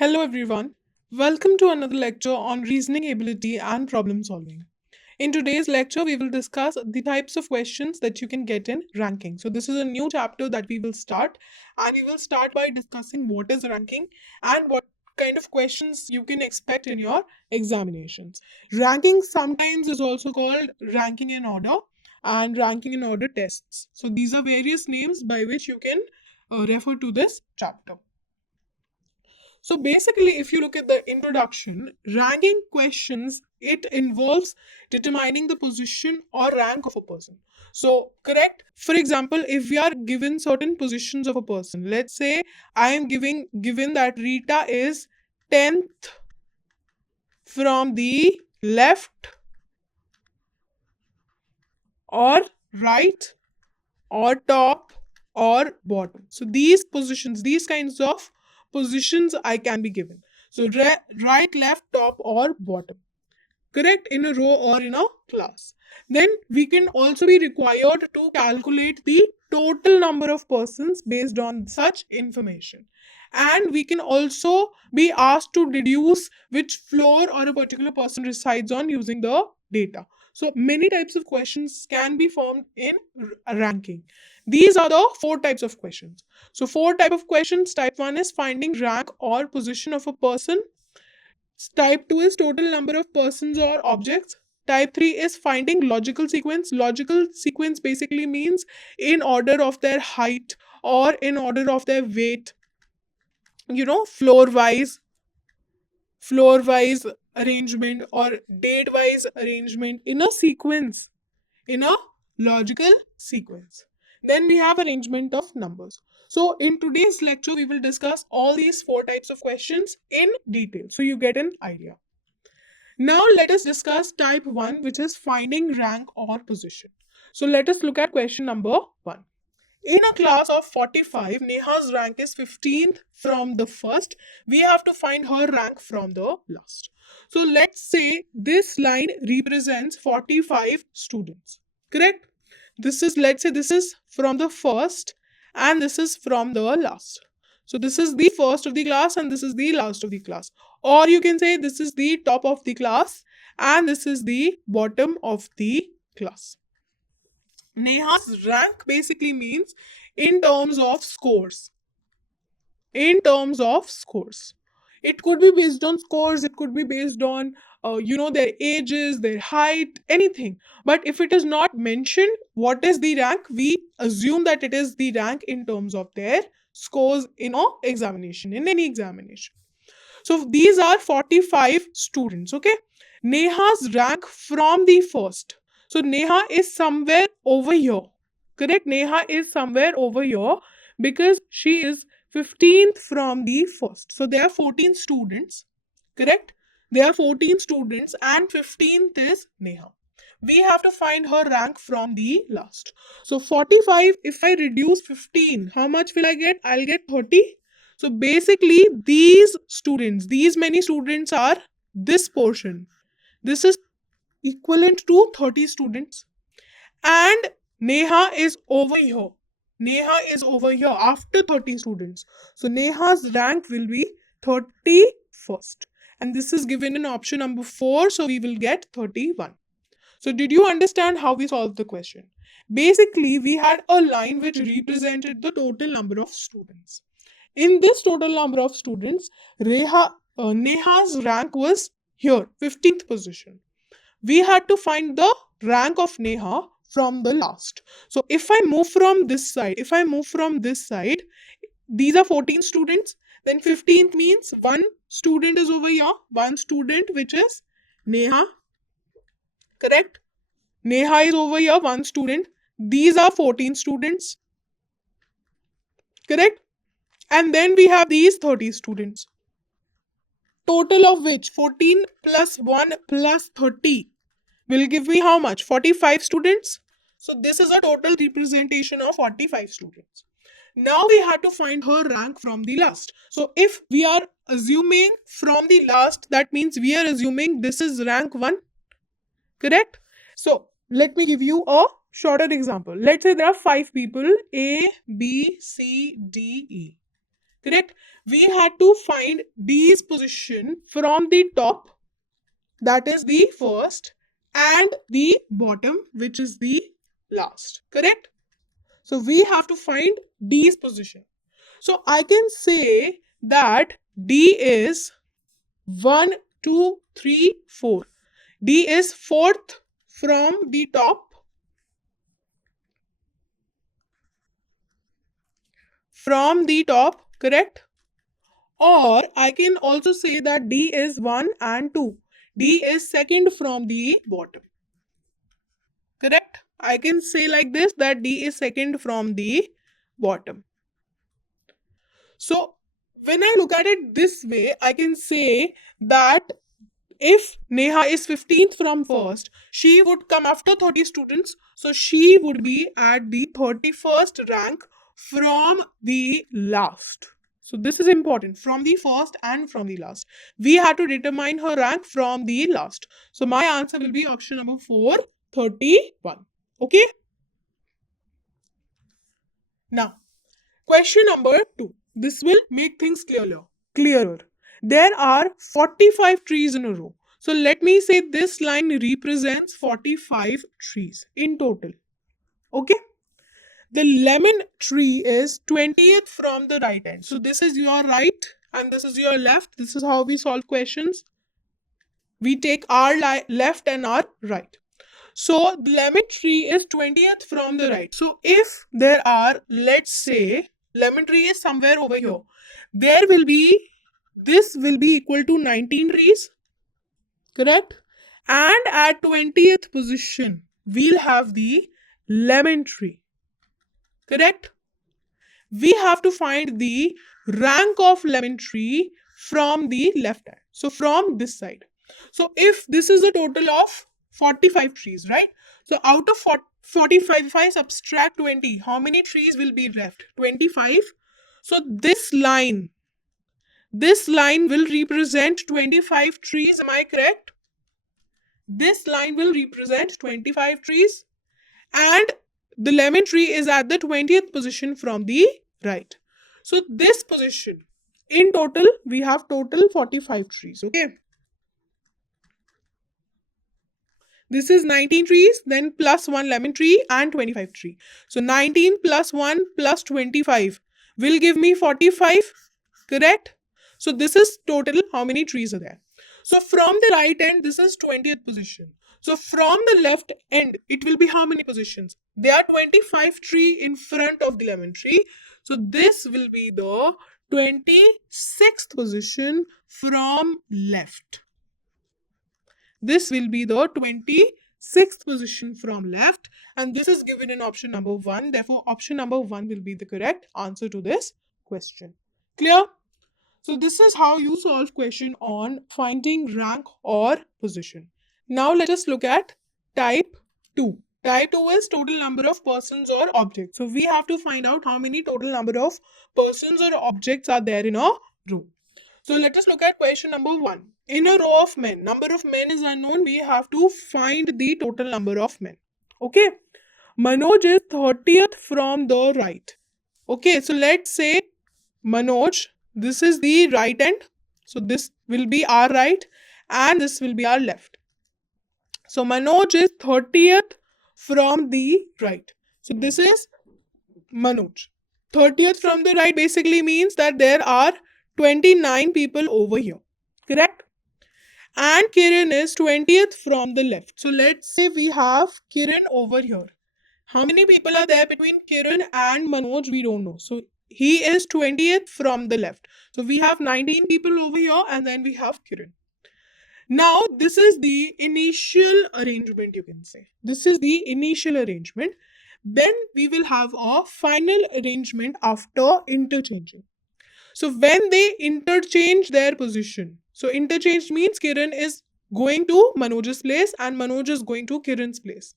Hello everyone. Welcome to another lecture on reasoning ability and problem solving. In today's lecture, we will discuss the types of questions that you can get in ranking. So, this is a new chapter that we will start, and we will start by discussing what is ranking and what kind of questions you can expect in your examinations. Ranking sometimes is also called ranking in order and ranking in order tests. So, these are various names by which you can refer to this chapter. So basically, if you look at the introduction, ranking questions, it involves determining the position or rank of a person. So, correct? For example, if we are given certain positions of a person, let's say I am given that Rita is 10th from the left or right or top or bottom. So these positions, these kinds of positions I can be given. So right, left, top or bottom. Correct, in a row or in a class. Then we can also be required to calculate the total number of persons based on such information. And we can also be asked to deduce which floor or a particular person resides on using the data. So many types of questions can be formed in ranking. These are the four types of questions. So four type of questions. Type 1 is finding rank or position of a person. Type 2 is total number of persons or objects. Type 3 is finding logical sequence. Logical sequence basically means in order of their height or in order of their weight, floor wise arrangement or date wise arrangement in a sequence, in a logical sequence. Then we have arrangement of numbers. So in today's lecture, we will discuss all these four types of questions in detail so you get an idea. Now let us discuss type 1, which is finding rank or position. So let us look at question number 1. In a class of 45, Neha's rank is 15th from the first. We have to find her rank from the last. So let's say this line represents 45 students. Correct? Let's say this is from the first and this is from the last. So this is the first of the class and this is the last of the class. Or you can say this is the top of the class and this is the bottom of the class. Neha's rank basically means in terms of scores. In terms of scores. It could be based on scores, it could be based on their ages, their height, anything. But if it is not mentioned what is the rank, we assume that it is the rank in terms of their scores in an examination, in any examination. So these are 45 students, okay? Neha's rank from the first. So Neha is somewhere over here. Correct? Neha is somewhere over here because she is 15th from the first. So there are 14 students. Correct? There are 14 students and 15th is Neha. We have to find her rank from the last. So 45, if I reduce 15, how much will I get? I'll get 30. So basically, these many students are this portion. This is equivalent to 30 students. And Neha is over here. Neha is over here after 30 students. So Neha's rank will be 31st. And this is given in option number 4. So we will get 31. So did you understand how we solved the question? Basically, we had a line which represented the total number of students. In this total number of students, Neha's rank was here, 15th position. We had to find the rank of Neha from the last. So if I move from this side, these are 14 students, then 15th means one student is over here, one student which is Neha. Correct? Neha is over here, one student. These are 14 students. Correct? And then we have these 30 students. Total of which 14 plus 1 plus 30 will give me how much? 45 students. So this is a total representation of 45 students. Now we have to find her rank from the last. So if we are assuming from the last, that means we are assuming this is rank 1. Correct? So let me give you a shorter example. Let's say there are 5 people, A, B, C, D, E. correct? We had to find D's position from the top, that is the first, and the bottom, which is the last, correct? So we have to find D's position. So I can say that D is 1, 2, 3, 4. D is fourth from the top. From the top, correct? Or I can also say that D is 1 and 2. D is second from the bottom. Correct? I can say like this, that D is second from the bottom. So when I look at it this way, I can say that if Neha is 15th from first, she would come after 30 students. So she would be at the 31st rank from the last. So this is important, from the first and from the last. We have to determine her rank from the last. So my answer will be option number 4, 31. Okay. Now, question number 2. This will make things clearer. There are 45 trees in a row. So let me say this line represents 45 trees in total. Okay. The lemon tree is 20th from the right end. So this is your right and this is your left. This is how we solve questions. We take our left and our right. So the lemon tree is 20th from the right. So if there are, let's say, lemon tree is somewhere over here, there will be, this will be equal to 19 trees, correct? And at 20th position, we'll have the lemon tree, correct? We have to find the rank of lemon tree from the left hand. So from this side. So if this is a total of 45 trees, right? So out of 45, if I subtract 20, how many trees will be left? 25. So this line will represent 25 trees. Am I correct? This line will represent 25 trees. And the lemon tree is at the 20th position from the right. So this position, in total, we have total 45 trees. Okay. This is 19 trees, then plus 1 lemon tree and 25 tree. So 19 plus 1 plus 25 will give me 45, correct? So this is total how many trees are there. So from the right end, this is 20th position. So from the left end, it will be how many positions? There are 25 tree in front of the lemon tree. So this will be the 26th position from left. This will be the 26th position from left, and this is given in option number 1. Therefore, option number 1 will be the correct answer to this question. Clear? So this is how you solve question on finding rank or position. Now let us look at type 2. Type 2 is total number of persons or objects. So we have to find out how many total number of persons or objects are there in a row. So let us look at question number 1. In a row of men, number of men is unknown. We have to find the total number of men. Okay. Manoj is 30th from the right. Okay. So let's say Manoj, this is the right end. So this will be our right and this will be our left. So Manoj is 30th from the right. So this is Manoj. 30th from the right basically means that there are 29 people over here, correct? And Kiran is 20th from the left. So let's say we have Kiran over here. How many people are there between Kiran and Manoj? We don't know. So he is 20th from the left. So we have 19 people over here and then we have Kiran. Now this is the initial arrangement, you can say. This is the initial arrangement. Then we will have a final arrangement after interchanging. So when they interchange their position, so interchange means Kiran is going to Manoj's place and Manoj is going to Kiran's place.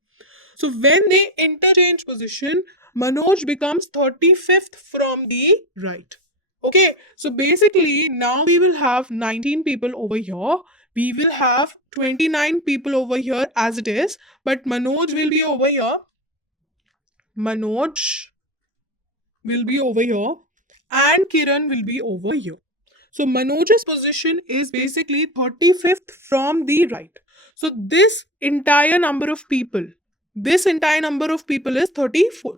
So when they interchange position, Manoj becomes 35th from the right. Okay, so basically now we will have 19 people over here. We will have 29 people over here as it is, but Manoj will be over here. Manoj will be over here and Kiran will be over here. So Manoj's position is basically 35th from the right. So this entire number of people is 34.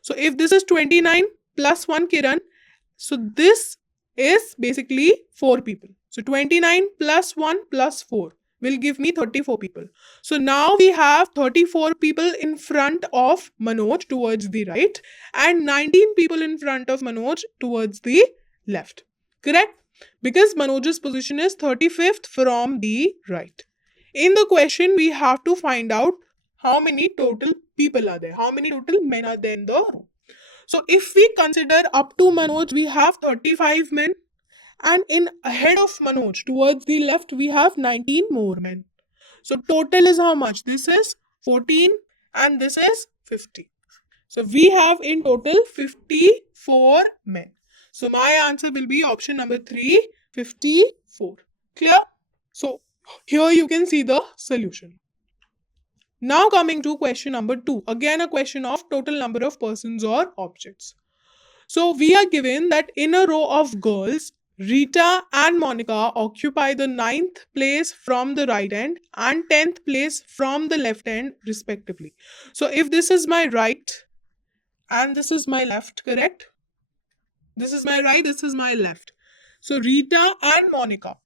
So if this is 29 plus 1 Kiran, so this is basically 4 people. So 29 plus 1 plus 4 will give me 34 people. So now we have 34 people in front of Manoj towards the right and 19 people in front of Manoj towards the left. Correct? Because Manoj's position is 35th from the right. In the question, we have to find out how many total people are there, how many total men are there in the room. So if we consider up to Manoj, we have 35 men, and in ahead of Manoj towards the left, we have 19 more men. So total is how much? This is 14 and this is 50. So we have in total 54 men. So my answer will be option number 3, 54. Clear? So here you can see the solution. Now coming to question number 2. Again a question of total number of persons or objects. So we are given that in a row of girls, Rita and Monica occupy the 9th place from the right end and 10th place from the left end respectively. So if this is my right and this is my left, correct? This is my right, this is my left. So Rita and Monica.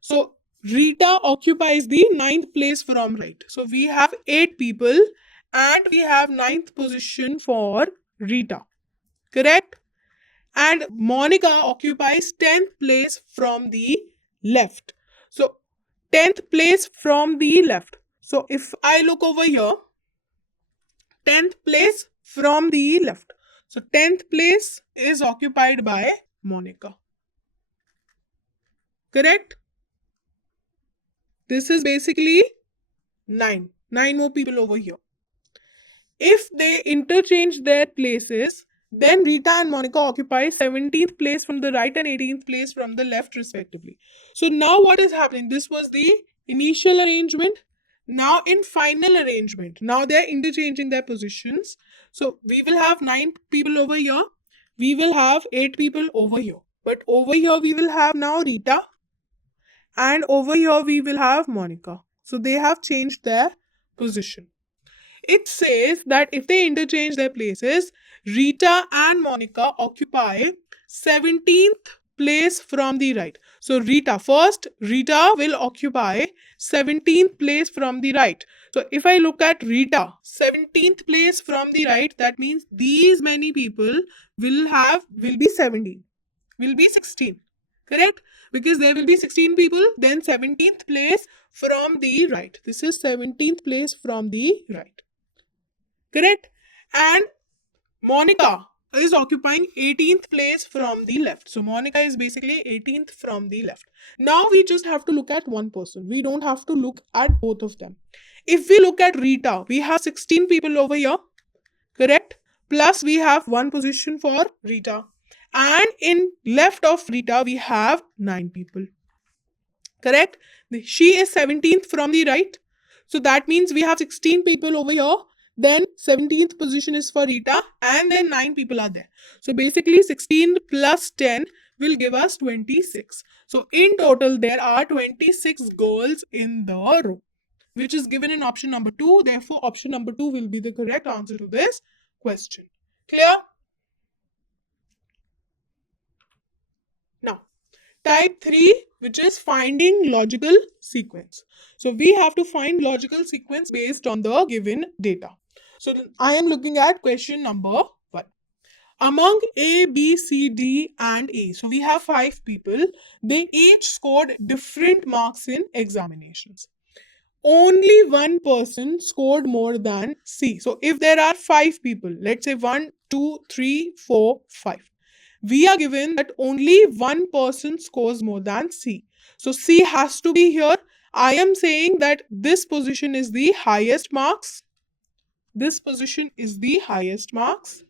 So Rita occupies the 9th place from right. So we have 8 people and we have 9th position for Rita. Correct? And Monica occupies 10th place from the left. So 10th place from the left. So if I look over here, 10th place from the left. So 10th place is occupied by Monica. Correct? This is basically 9. 9 more people over here. If they interchange their places, then Rita and Monica occupy 17th place from the right and 18th place from the left respectively. So now what is happening? This was the initial arrangement. Now in final arrangement, now they are interchanging their positions. So we will have 9 people over here. We will have 8 people over here. But over here we will have now Rita. And over here we will have Monica. So they have changed their position. It says that if they interchange their places, Rita and Monica occupy 17th place from the right. So Rita will occupy 17th place from the right. So if I look at Rita, 17th place from the right, that means these many people will be 17, will be 16. Correct? Because there will be 16 people, then 17th place from the right. This is 17th place from the right. Correct? And Monica is occupying 18th place from the left. So Monica is basically 18th from the left. Now we just have to look at one person. We don't have to look at both of them. If we look at Rita, we have 16 people over here. Correct? Plus we have one position for Rita. And in left of Rita, we have 9 people. Correct? She is 17th from the right. So that means we have 16 people over here. Then 17th position is for Rita and then 9 people are there. So basically 16 plus 10 will give us 26. So in total there are 26 girls in the row, which is given in option number 2. Therefore option number 2 will be the correct answer to this question. Clear? Now type 3, which is finding logical sequence. So we have to find logical sequence based on the given data. So I am looking at question number 1. Among A, B, C, D and E, so we have 5 people. They each scored different marks in examinations. Only one person scored more than C. So if there are 5 people, let's say 1, 2, 3, 4, 5. We are given that only one person scores more than C. So C has to be here. I am saying that this position is the highest marks. This position is the highest marks.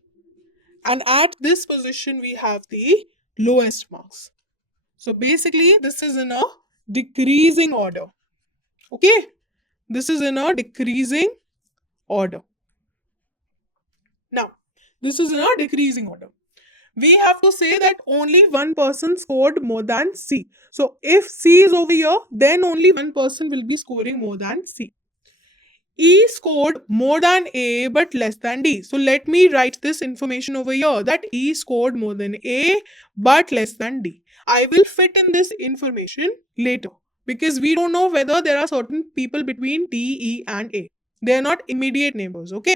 And at this position, we have the lowest marks. So basically, this is in a decreasing order. Okay? This is in a decreasing order. Now, this is in a decreasing order. we have to say that only one person scored more than C. So if C is over here, then only one person will be scoring more than C. E scored more than A but less than D. So let me write this information over here that E scored more than A but less than D. I will fit in this information later because we don't know whether there are certain people between D, E, and A. They are not immediate neighbors, okay?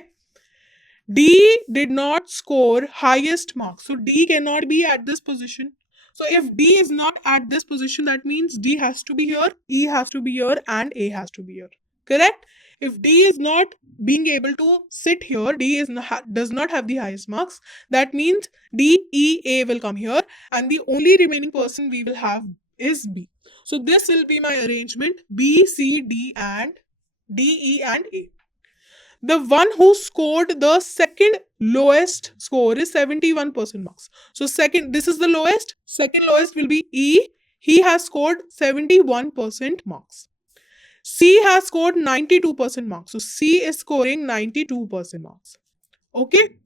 D did not score highest marks. So D cannot be at this position. So if D is not at this position, that means D has to be here, E has to be here, and A has to be here. Correct? If D is not being able to sit here, D does not have the highest marks. That means D, E, A will come here, and the only remaining person we will have is B. So this will be my arrangement: B, C, D, E, and A. The one who scored the second lowest score is 71% marks. So this is the lowest. Second lowest will be E. He has scored 71% marks. C has scored 92% marks. So C is scoring 92% marks. Okay.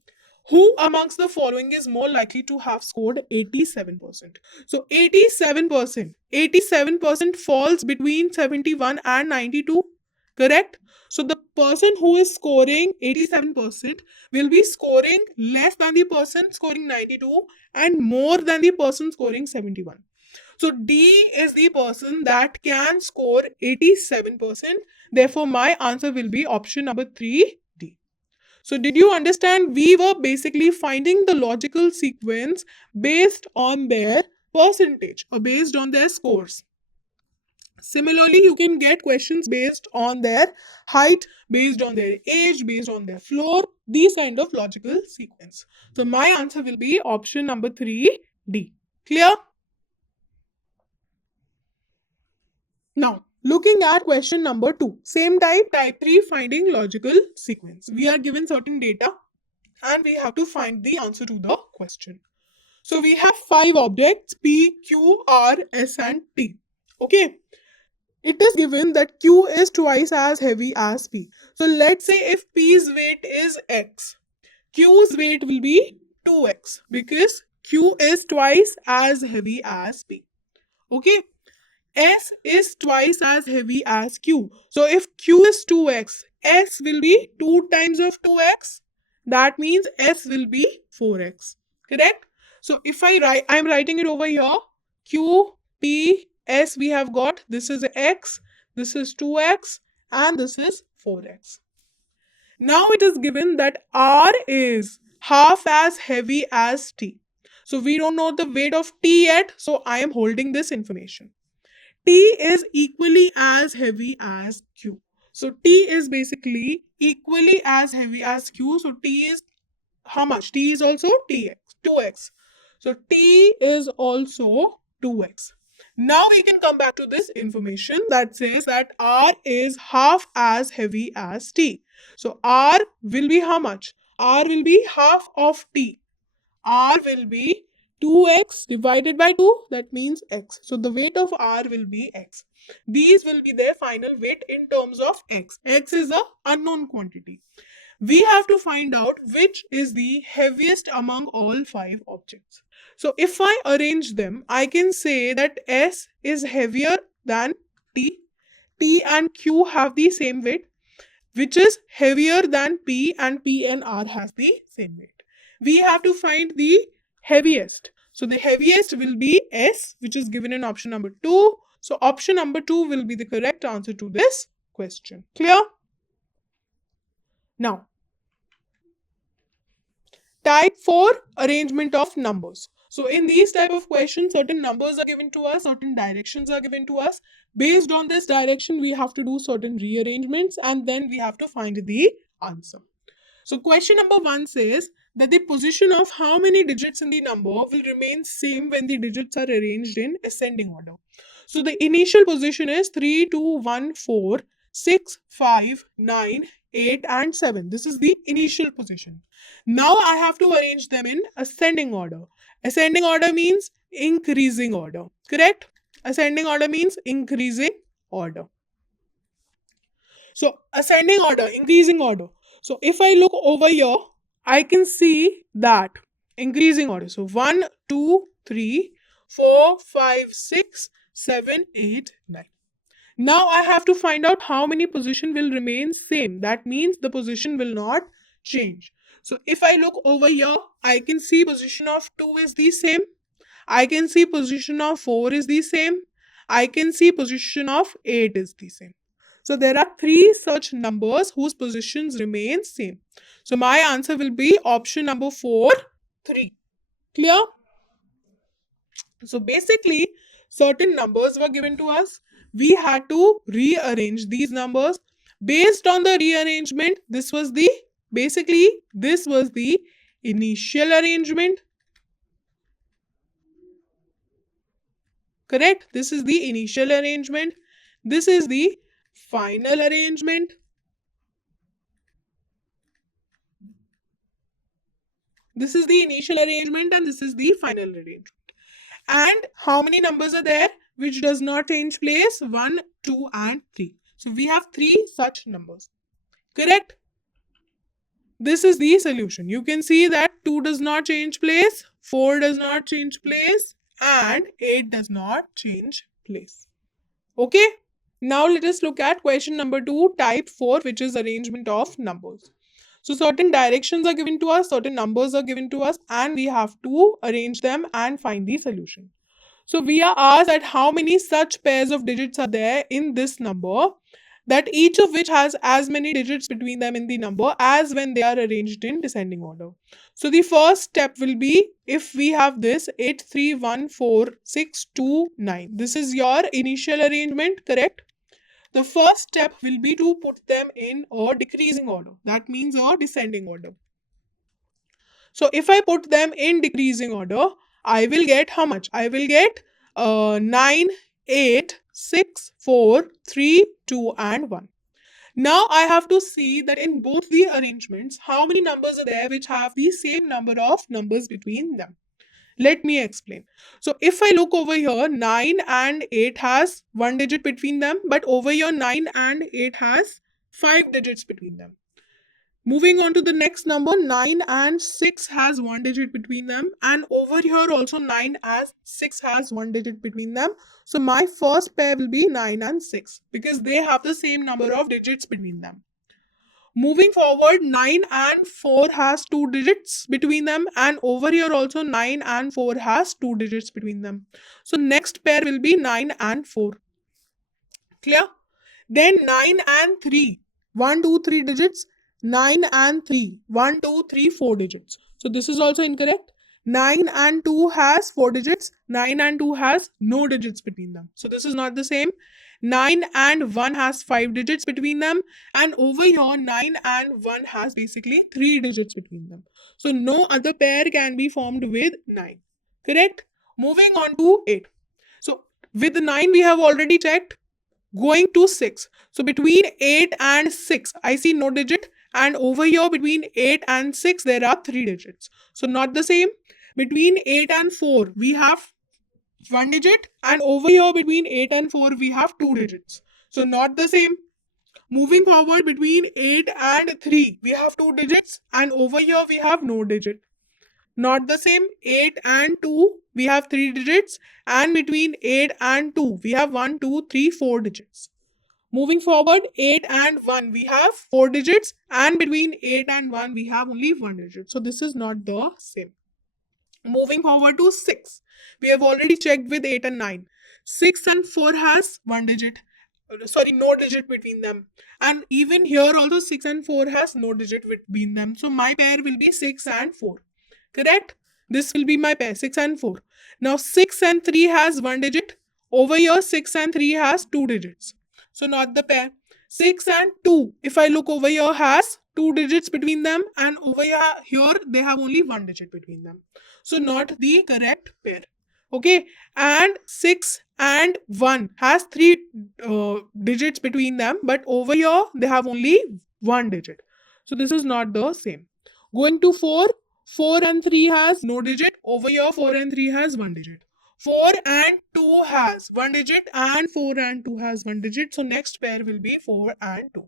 Who amongst the following is more likely to have scored 87%? So 87% falls between 71 and 92. Correct? So the person who is scoring 87% will be scoring less than the person scoring 92 and more than the person scoring 71. So D is the person that can score 87%. Therefore, my answer will be option number 3, D. So did you understand? We were basically finding the logical sequence based on their percentage or based on their scores. Similarly, you can get questions based on their height, based on their age, based on their floor, these kind of logical sequence. So my answer will be option number 3, D. Clear? Now, looking at question number 2, same type 3, finding logical sequence. We are given certain data and we have to find the answer to the question. So we have 5 objects: P, Q, R, S, and T. Okay. It is given that Q is twice as heavy as P. So let's say if P's weight is X, Q's weight will be 2X because Q is twice as heavy as P. Okay. S is twice as heavy as Q. So if Q is 2X, S will be 2 times of 2X. That means S will be 4X. Correct? So if I'm writing it over here. Q, P, S we have got. This is X, this is 2X, and this is 4X. Now it is given that R is half as heavy as T. So we don't know the weight of T yet. So I am holding this information. T is equally as heavy as Q. So T is basically equally as heavy as Q. So T is how much? T is also 2x. So T is also 2x. Now we can come back to this information that says that R is half as heavy as T. So R will be how much? R will be half of T. R will be 2x divided by 2, that means x. So the weight of R will be x. These will be their final weight in terms of x. X is a unknown quantity. We have to find out which is the heaviest among all 5 objects. So if I arrange them, I can say that S is heavier than T. T and Q have the same weight, which is heavier than P, and P and R has the same weight. We have to find the heaviest. So the heaviest will be S, which is given in option number 2. So option number 2 will be the correct answer to this question. Clear? Now, type 4, arrangement of numbers. So in these type of questions, certain numbers are given to us, certain directions are given to us. Based on this direction, we have to do certain rearrangements and then we have to find the answer. So question number 1 says that the position of how many digits in the number will remain same when the digits are arranged in ascending order. So the initial position is 3, 2, 1, 4, 6, 5, 9, 8 and 7. This is the initial position. Now I have to arrange them in ascending order. Ascending order means increasing order. Correct? Ascending order means increasing order. So ascending order, increasing order. So if I look over here, I can see that increasing order. So 1, 2, 3, 4, 5, 6, 7, 8, 9. Now I have to find out how many position will remain same. That means the position will not change. So if I look over here, I can see position of 2 is the same. I can see position of 4 is the same. I can see position of 8 is the same. So there are 3 such numbers whose positions remain same. So my answer will be option number 4, 3. Clear? So basically, certain numbers were given to us. We had to rearrange these numbers. Based on the rearrangement, this was the initial arrangement. Correct? This is the initial arrangement. This is the final arrangement. This is the initial arrangement and this is the final arrangement. And how many numbers are there which does not change place? 1, 2 and 3. So we have 3 such numbers. Correct? This is the solution. You can see that 2 does not change place, 4 does not change place and 8 does not change place. Okay? Now let us look at question number 2, type 4, which is arrangement of numbers. So certain directions are given to us, certain numbers are given to us, and we have to arrange them and find the solution. So we are asked that how many such pairs of digits are there in this number, that each of which has as many digits between them in the number as when they are arranged in descending order. So the first step will be, if we have this 8, 3, 1, 4, 6, 2, 9. This is your initial arrangement, correct? The first step will be to put them in a decreasing order. That means a descending order. So if I put them in decreasing order, I will get how much? I will get 9, 8, 6, 4, 3, 2 and 1. Now I have to see that in both the arrangements, how many numbers are there which have the same number of numbers between them. Let me explain. So if I look over here, 9 and 8 has 1 digit between them, but over here 9 and 8 has 5 digits between them. Moving on to the next number, 9 and 6 has 1 digit between them, and over here also 9 as 6 has 1 digit between them. So my first pair will be 9 and 6 because they have the same number of digits between them. Moving forward, 9 and 4 has 2 digits between them, and over here also 9 and 4 has 2 digits between them. So next pair will be 9 and 4. Clear? Then 9 and 3. 1, 2, 3 digits. 9 and 3. 1, 2, 3, 4 digits. So this is also incorrect. 9 and 2 has 4 digits. 9 and 2 has no digits between them. So this is not the same. 9 and 1 has 5 digits between them. And over here, 9 and 1 has basically 3 digits between them. So no other pair can be formed with 9. Correct? Moving on to 8. So with 9, we have already checked. Going to 6. So between 8 and 6, I see no digit. And over here between 8 and 6, there are 3 digits. So not the same. Between 8 and 4, we have 1 digit. And over here between 8 and 4, we have 2 digits. So not the same. Moving forward, between 8 and 3, we have 2 digits. And over here, we have no digit. Not the same. 8 and 2, we have 3 digits. And between 8 and 2, we have 1, 2, 3, 4 digits. Moving forward, 8 and 1, we have 4 digits. And between 8 and 1, we have only 1 digit. So this is not the same. Moving forward to 6. We have already checked with 8 and 9. 6 and 4 has 1 digit. Sorry, no digit between them. And even here also 6 and 4 has no digit between them. So my pair will be 6 and 4. Correct? This will be my pair, 6 and 4. Now 6 and 3 has 1 digit. Over here 6 and 3 has 2 digits. So not the pair. 6 and 2, if I look over here, has 2 digits between them, and over here they have only 1 digit between them. So not the correct pair. Okay, and 6 and 1 has 3 digits between them, but over here they have only 1 digit. So this is not the same. Going to 4, 4 and 3 has no digit. Over here 4 and 3 has 1 digit. 4 and 2 has 1 digit and 4 and 2 has 1 digit. So next pair will be 4 and 2.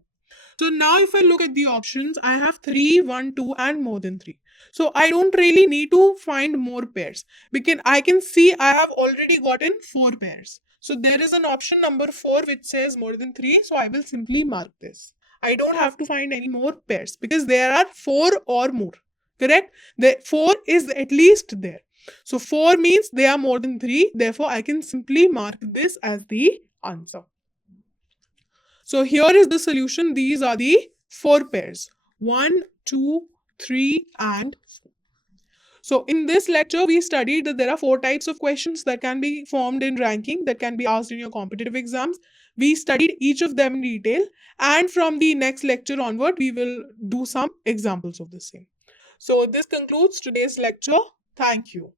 So now if I look at the options, I have 3, 1, 2 and more than 3. So I don't really need to find more pairs because I can see I have already gotten 4 pairs. So there is an option number 4 which says more than 3. So I will simply mark this. I don't have to find any more pairs because there are 4 or more. Correct? The 4 is at least there. So 4 means they are more than 3. Therefore, I can simply mark this as the answer. So here is the solution. These are the 4 pairs. 1, 2, 3 and 4. So in this lecture, we studied that there are 4 types of questions that can be formed in ranking, that can be asked in your competitive exams. We studied each of them in detail, and from the next lecture onward, we will do some examples of the same. So this concludes today's lecture. Thank you.